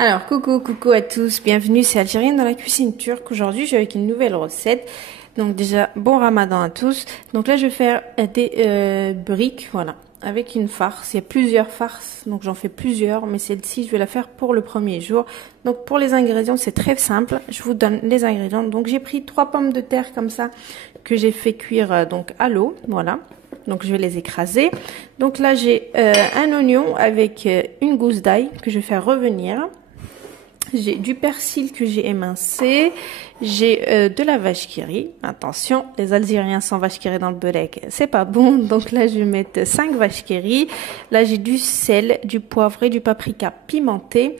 Alors, coucou à tous, bienvenue, c'est Algérienne dans la cuisine turque. Aujourd'hui, je suis avec une nouvelle recette. Donc déjà, bon ramadan à tous. Donc là, je vais faire des briques, voilà, avec une farce. Il y a plusieurs farces, donc j'en fais plusieurs, mais celle-ci, je vais la faire pour le premier jour. Donc pour les ingrédients, c'est très simple. Je vous donne les ingrédients. Donc j'ai pris 3 pommes de terre comme ça, que j'ai fait cuire donc à l'eau, voilà. Donc je vais les écraser. Donc là, j'ai un oignon avec une gousse d'ail que je vais faire revenir. J'ai du persil que j'ai émincé, j'ai de la vache qui rit. Attention, les Algériens sans vache qui rit dans le beurek, c'est pas bon. Donc là, je vais mettre 5 vaches qui rit. Là, j'ai du sel, du poivre et du paprika pimenté.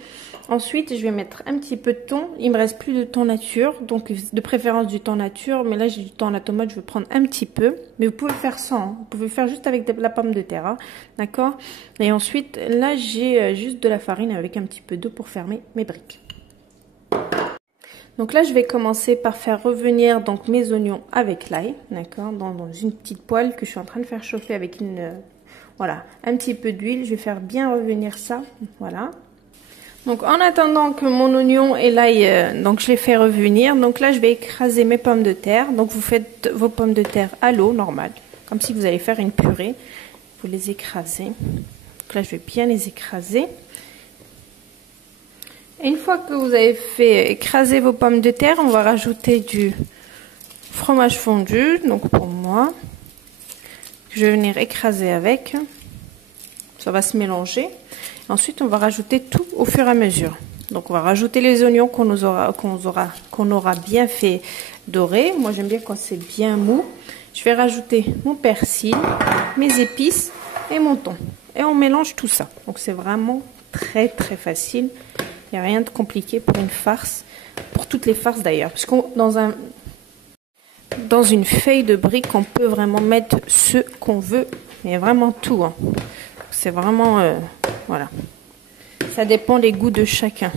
Ensuite, je vais mettre un petit peu de thon. Il me reste plus de thon nature, donc de préférence du thon nature. Mais là, j'ai du thon à la tomate, je vais prendre un petit peu. Mais vous pouvez le faire sans, hein. Vous pouvez le faire juste avec de la pomme de terre, hein. D'accord? Et ensuite, là, j'ai juste de la farine avec un petit peu d'eau pour faire mes briques. Donc là, je vais commencer par faire revenir donc mes oignons avec l'ail, d'accord, dans une petite poêle que je suis en train de faire chauffer avec voilà, un petit peu d'huile. Je vais faire bien revenir ça, voilà. Donc en attendant que mon oignon et l'ail, donc je les fais revenir. Donc là, je vais écraser mes pommes de terre. Donc vous faites vos pommes de terre à l'eau normale, comme si vous allez faire une purée. Vous les écrasez. Donc là, je vais bien les écraser. Et une fois que vous avez fait écraser vos pommes de terre, on va rajouter du fromage fondu, donc pour moi, je vais venir écraser avec. Ça va se mélanger. Ensuite, on va rajouter tout au fur et à mesure. Donc, on va rajouter les oignons qu'on aura bien fait dorer. Moi, j'aime bien quand c'est bien mou. Je vais rajouter mon persil, mes épices et mon thon. Et on mélange tout ça. Donc, c'est vraiment très facile. Il n'y a rien de compliqué pour une farce, pour toutes les farces d'ailleurs. Parce que dans une feuille de briques, on peut vraiment mettre ce qu'on veut. Il y a vraiment tout, hein. C'est vraiment, voilà. Ça dépend des goûts de chacun.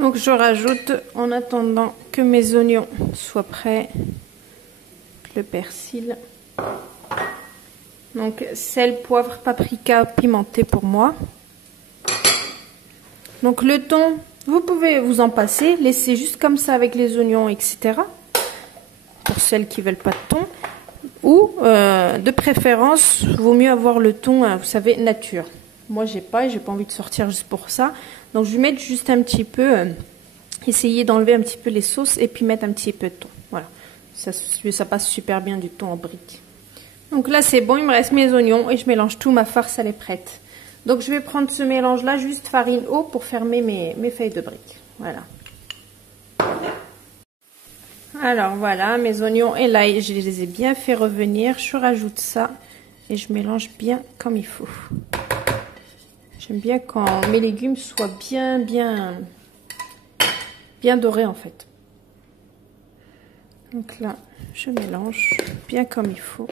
Donc je rajoute, en attendant que mes oignons soient prêts, le persil. Donc sel, poivre, paprika, pimenté pour moi. Donc le thon, vous pouvez vous en passer, laisser juste comme ça avec les oignons, etc. Pour celles qui veulent pas de thon. Ou de préférence, vaut mieux avoir le thon, vous savez, nature. Moi j'ai pas envie de sortir juste pour ça. Donc je vais mettre juste un petit peu, essayer d'enlever un petit peu les sauces et puis mettre un petit peu de thon. Voilà, ça passe super bien du thon en briques. Donc là c'est bon, il me reste mes oignons et je mélange tout, ma farce elle est prête. Donc je vais prendre ce mélange là, juste farine, eau pour fermer mes feuilles de briques. Voilà. Alors voilà, mes oignons et l'ail, je les ai bien fait revenir. Je rajoute ça et je mélange bien comme il faut. J'aime bien quand mes légumes soient bien dorés en fait. Donc là, je mélange bien comme il faut.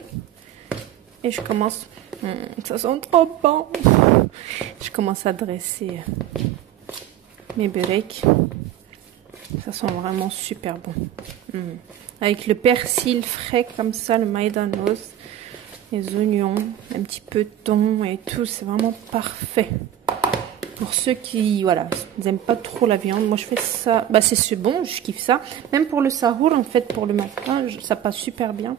Et je commence, ça sent trop bon. Je commence à dresser mes beureks. Ça sent vraiment super bon. Avec le persil frais comme ça, le maïdanos, les oignons, un petit peu de thon et tout, c'est vraiment parfait. Pour ceux qui, voilà, n'aiment pas trop la viande, moi je fais ça, bah c'est bon, je kiffe ça. Même pour le sahour, en fait, pour le matin, ça passe super bien.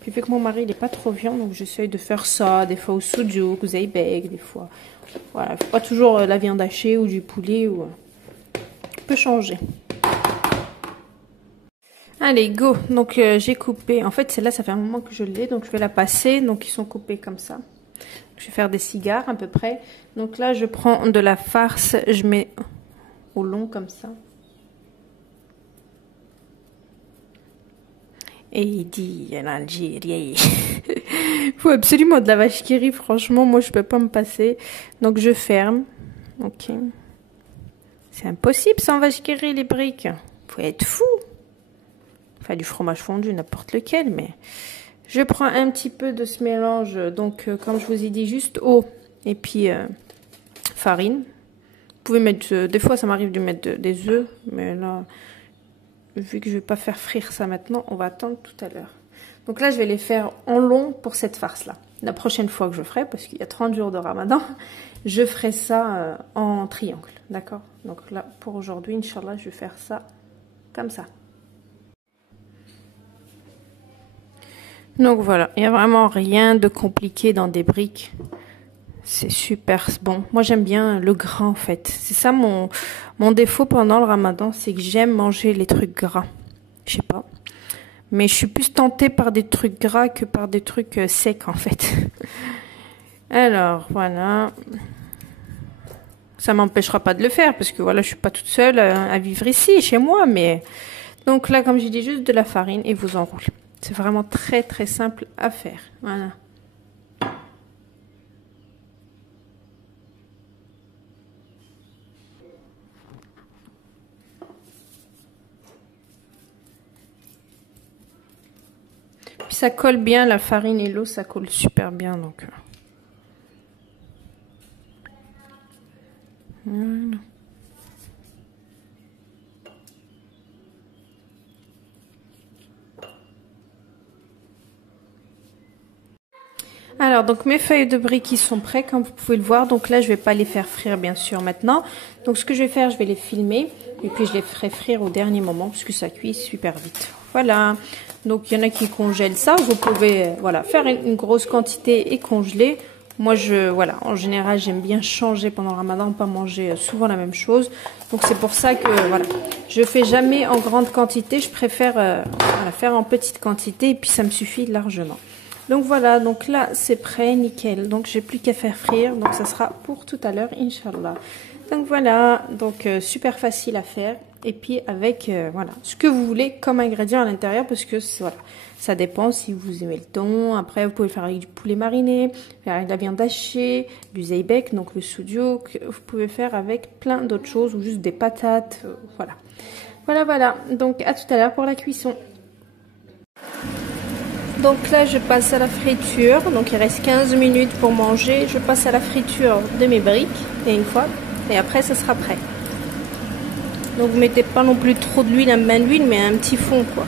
Puis vu que mon mari, il n'est pas trop viande, donc j'essaye de faire ça, des fois au soudjouk, au zaybek, des fois. Voilà, pas toujours la viande hachée ou du poulet, ou on peut changer. Allez, go. Donc j'ai coupé, en fait celle-là ça fait un moment que je l'ai, donc je vais la passer. Donc ils sont coupés comme ça. Je vais faire des cigares à peu près. Donc là je prends de la farce, je mets au long comme ça. Et il dit l'Algérie, il faut absolument de la vache qui rit, franchement moi je peux pas me passer. Donc je ferme. Ok. C'est impossible sans vache qui rit les briques. Faut être fou. Enfin, du fromage fondu, n'importe lequel, mais je prends un petit peu de ce mélange, donc comme je vous ai dit, juste eau et puis farine. Vous pouvez mettre, des fois ça m'arrive de mettre des œufs, mais là, vu que je vais pas faire frire ça maintenant, on va attendre tout à l'heure. Donc là, je vais les faire en long pour cette farce-là, la prochaine fois que je ferai, parce qu'il y a 30 jours de Ramadan, je ferai ça en triangle, d'accord? Donc là, pour aujourd'hui, Inch'Allah, je vais faire ça comme ça. Donc voilà, il n'y a vraiment rien de compliqué dans des briques. C'est super bon. Moi, j'aime bien le gras, en fait. C'est ça mon défaut pendant le Ramadan, c'est que j'aime manger les trucs gras. Je sais pas. Mais je suis plus tentée par des trucs gras que par des trucs secs, en fait. Alors, voilà. Ça m'empêchera pas de le faire, parce que voilà, je suis pas toute seule à vivre ici, chez moi. Mais donc là, comme j'ai dit, juste de la farine et vous enroulez. C'est vraiment très, très simple à faire. Voilà. Puis ça colle bien, la farine et l'eau, ça colle super bien. Donc. Voilà. Alors, donc mes feuilles de briques qui sont prêtes, comme vous pouvez le voir. Donc là, je vais pas les faire frire, bien sûr, maintenant. Donc ce que je vais faire, je vais les filmer. Et puis je les ferai frire au dernier moment, puisque ça cuit super vite. Voilà. Donc il y en a qui congèlent ça. Vous pouvez voilà, faire une grosse quantité et congeler. Moi, voilà, en général, j'aime bien changer pendant le Ramadan, pas manger souvent la même chose. Donc c'est pour ça que voilà, je fais jamais en grande quantité. Je préfère voilà, faire en petite quantité et puis ça me suffit largement. Donc voilà, donc là c'est prêt, nickel. Donc j'ai plus qu'à faire frire, donc ça sera pour tout à l'heure, Inch'Allah. Donc voilà, donc super facile à faire. Et puis avec voilà ce que vous voulez comme ingrédient à l'intérieur, parce que voilà, ça dépend si vous aimez le thon. Après vous pouvez le faire avec du poulet mariné, avec de la viande hachée, du zeybek, donc le soudiouk. Vous pouvez faire avec plein d'autres choses ou juste des patates, voilà. Voilà, donc à tout à l'heure pour la cuisson. Donc là, je passe à la friture. Donc il reste 15 minutes pour manger. Je passe à la friture de mes briques. Et une fois. Et après, ça sera prêt. Donc vous mettez pas non plus trop d'huile, un bain d'huile, mais un petit fond, quoi.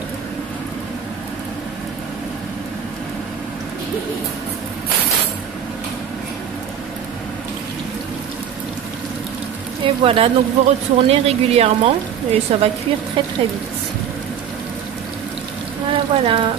Et voilà, donc vous retournez régulièrement. Et ça va cuire très très vite. Voilà.